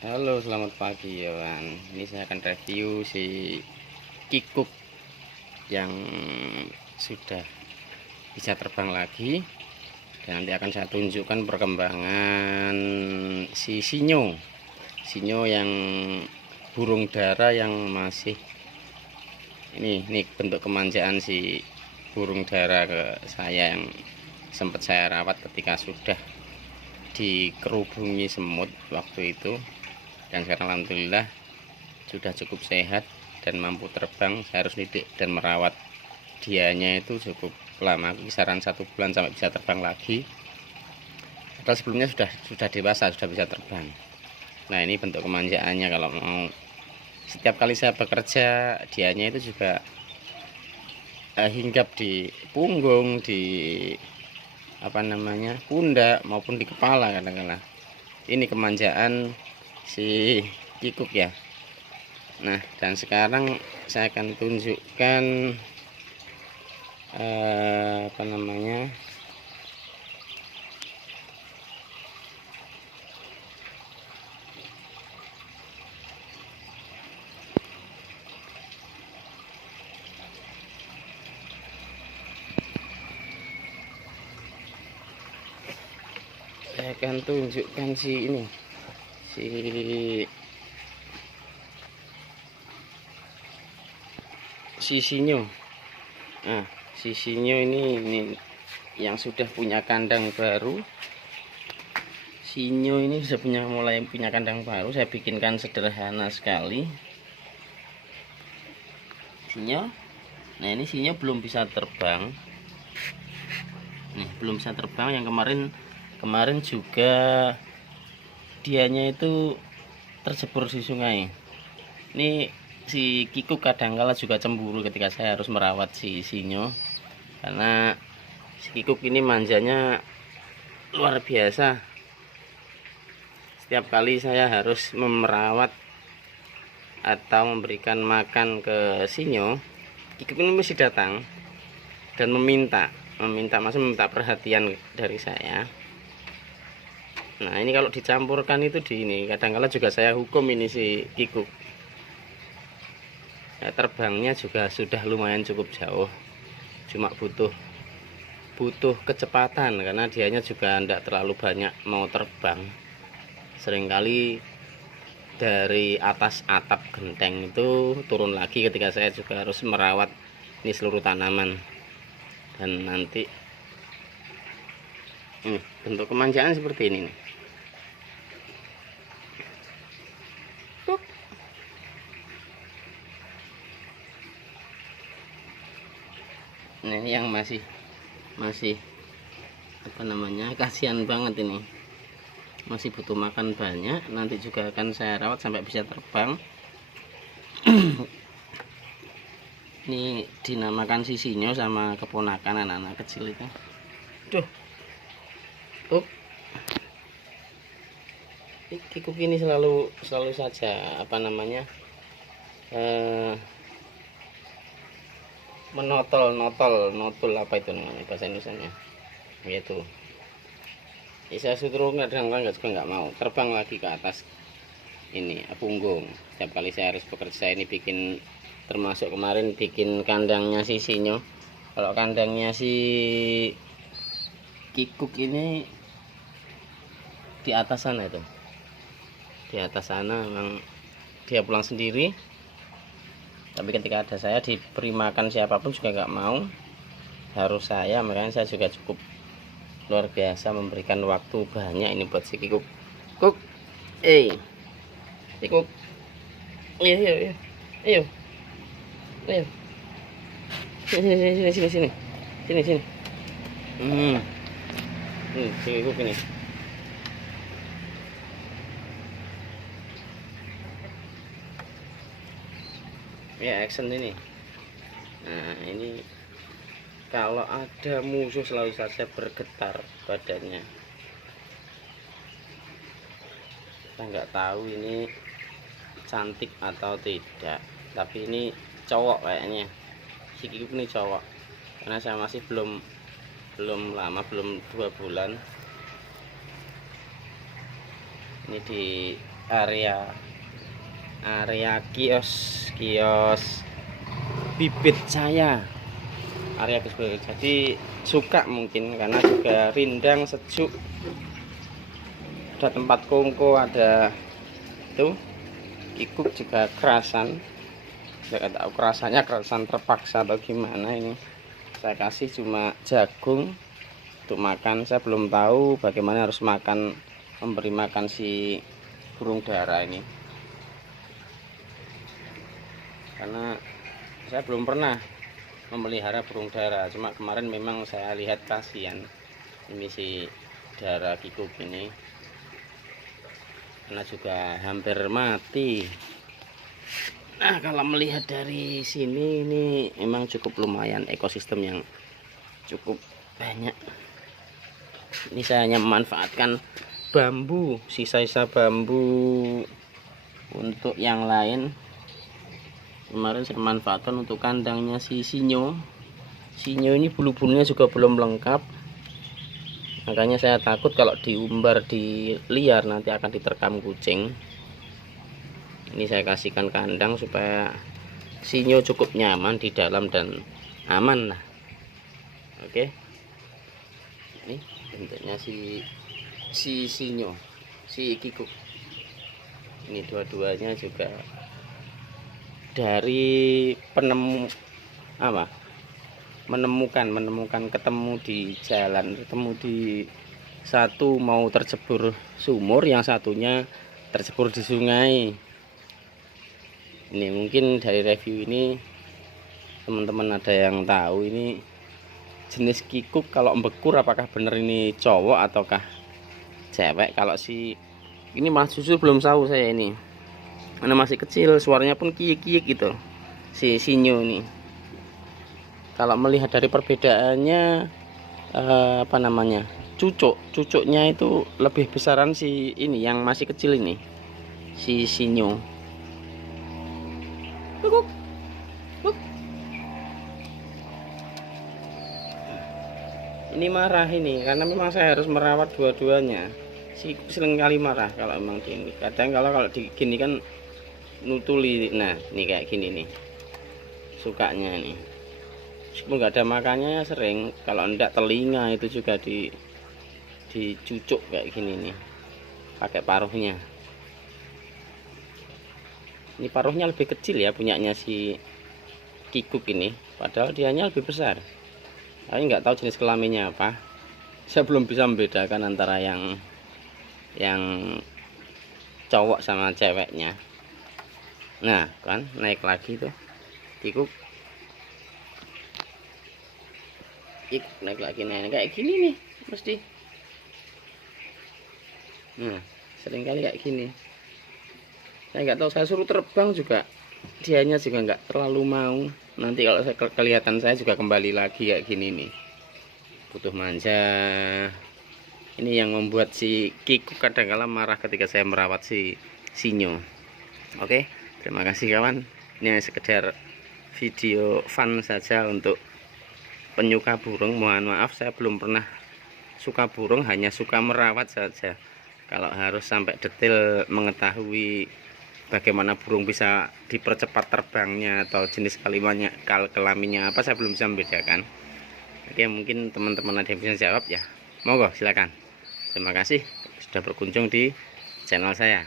Halo, selamat pagi ya Wan. Ini saya akan review si kikuk yang sudah bisa terbang lagi, dan nanti akan saya tunjukkan perkembangan si sinyo. Sinyo yang burung dara yang masih ini bentuk kemanjaan si burung dara ke saya yang sempat saya rawat ketika sudah dikerubungi semut waktu itu. Dan sekarang alhamdulillah sudah cukup sehat dan mampu terbang. Saya harus didik dan merawat dianya itu cukup lama, kisaran 1 bulan sampai bisa terbang lagi. Padahal sebelumnya sudah dewasa, sudah bisa terbang. Nah, ini bentuk kemanjaannya. Kalau mau setiap kali saya bekerja, dianya itu juga hinggap di punggung, di pundak maupun di kepala kadang-kadang. Ini kemanjaan si kikuk ya. Nah, dan sekarang saya akan tunjukkan si sinyo. Nah, si sinyo ini yang sudah punya kandang baru. Sinyo ini sudah mulai punya kandang baru. Saya bikinkan sederhana sekali. Sinyo. Nah, ini sinyo belum bisa terbang. Nih, belum bisa terbang. Yang kemarin juga dianya itu terjebur di sungai. Ini si kikuk kadangkala juga cemburu ketika saya harus merawat si sinyo, karena si kikuk ini manjanya luar biasa. Setiap kali saya harus merawat atau memberikan makan ke sinyo, kikuk ini mesti datang dan meminta perhatian dari saya. Nah, ini kalau dicampurkan itu kadangkala juga saya hukum ini si kikuk. Ya, terbangnya juga sudah lumayan cukup jauh, cuma butuh kecepatan karena dianya juga tidak terlalu banyak mau terbang. Seringkali dari atas atap genteng itu turun lagi ketika saya juga harus merawat ini seluruh tanaman. Dan nanti ini bentuk kemanjaan seperti ini nih. Nah, ini yang masih kasihan banget ini, masih butuh makan banyak. Nanti juga akan saya rawat sampai bisa terbang. Ini dinamakan si sinyo sama keponakan anak-anak kecil itu. Kikuk ini selalu saja notul apa itu namanya bahasa Indonesianya, yaitu saya suruh nggak juga nggak mau terbang lagi ke atas ini punggung. Setiap kali saya harus bekerja ini bikin, termasuk kemarin bikin kandangnya si sinyo. Kalau kandangnya si kikuk ini di atas sana, memang dia pulang sendiri. Tapi ketika ada saya, diberi makan siapapun juga nggak mau, harus saya. Makanya saya juga cukup luar biasa memberikan waktu banyak ini buat si kikuk. Kikuk, ayo, sini. Si kikuk ini. Ya, action ini. Nah, ini kalau ada musuh selalu saja bergetar badannya. Kita nggak tahu ini cantik atau tidak, tapi ini cowok kayaknya. Si kikuk ini cowok, karena saya masih belum lama, belum 2 bulan. Ini area kios bibit saya, area kios bibit. Jadi suka mungkin karena juga rindang, sejuk, ada tempat kongko, ada itu kikuk juga kerasan. Saya nggak tahu kerasan terpaksa atau gimana. Ini saya kasih cuma jagung untuk makan. Saya belum tahu bagaimana harus memberi makan si burung dara ini, karena saya belum pernah memelihara burung dara. Cuma kemarin memang saya lihat kasihan ini si dara kikuk ini, karena juga hampir mati. Nah, kalau melihat dari sini ini memang cukup lumayan, ekosistem yang cukup banyak. Ini saya hanya memanfaatkan bambu, sisa-sisa bambu untuk yang lain. Kemarin saya manfaatkan untuk kandangnya si sinyo. Sinyo ini bulu-bulunya juga belum lengkap, makanya saya takut kalau diumbar di liar nanti akan diterkam kucing. Ini saya kasihkan kandang supaya sinyo cukup nyaman di dalam dan aman lah. Oke, ini bentuknya si sinyo, si kikuk. Ini dua-duanya juga dari menemukan ketemu di jalan, ketemu di satu mau tercebur sumur, yang satunya tercebur di sungai. Ini mungkin dari review ini teman-teman ada yang tahu ini jenis kikuk kalau embekur apakah benar ini cowok ataukah cewek. Kalau si ini malah susu belum tahu saya ini, karena masih kecil, suaranya pun kiyik-kiyik gitu si sinyo ini. Kalau melihat dari perbedaannya cucuknya itu lebih besaran si ini yang masih kecil ini, si sinyo. Ini marah ini karena memang saya harus merawat dua-duanya. Si seringkali marah kalau memang gini. Kadang kalau gini kan nutuli. Nah, ini kayak gini nih. Sukanya nih. Meskipun nggak ada makannya sering, kalau enggak telinga itu juga dicucuk kayak gini nih. Pakai paruhnya. Ini paruhnya lebih kecil ya punyanya si kikuk ini, padahal dianya lebih besar. Saya nggak tahu jenis kelaminnya apa. Saya belum bisa membedakan antara yang cowok sama ceweknya. Nah, kan naik lagi tuh kikuk naik lagi, nah kayak gini nih mesti. Nah, sering kali kayak gini. Saya nggak tahu, saya suruh terbang juga dianya juga nggak terlalu mau. Nanti kalau saya kelihatan saya juga kembali lagi kayak gini nih, butuh manja. Ini yang membuat si kikuk kadang-kala marah ketika saya merawat si sinyo. Oke, terima kasih kawan. Ini sekedar video fun saja untuk penyuka burung. Mohon maaf saya belum pernah suka burung, hanya suka merawat saja. Kalau harus sampai detail mengetahui bagaimana burung bisa dipercepat terbangnya atau jenis kelaminnya apa, saya belum bisa membedakan. Oke, mungkin teman-teman ada yang bisa jawab ya, monggo silakan. Terima kasih sudah berkunjung di channel saya.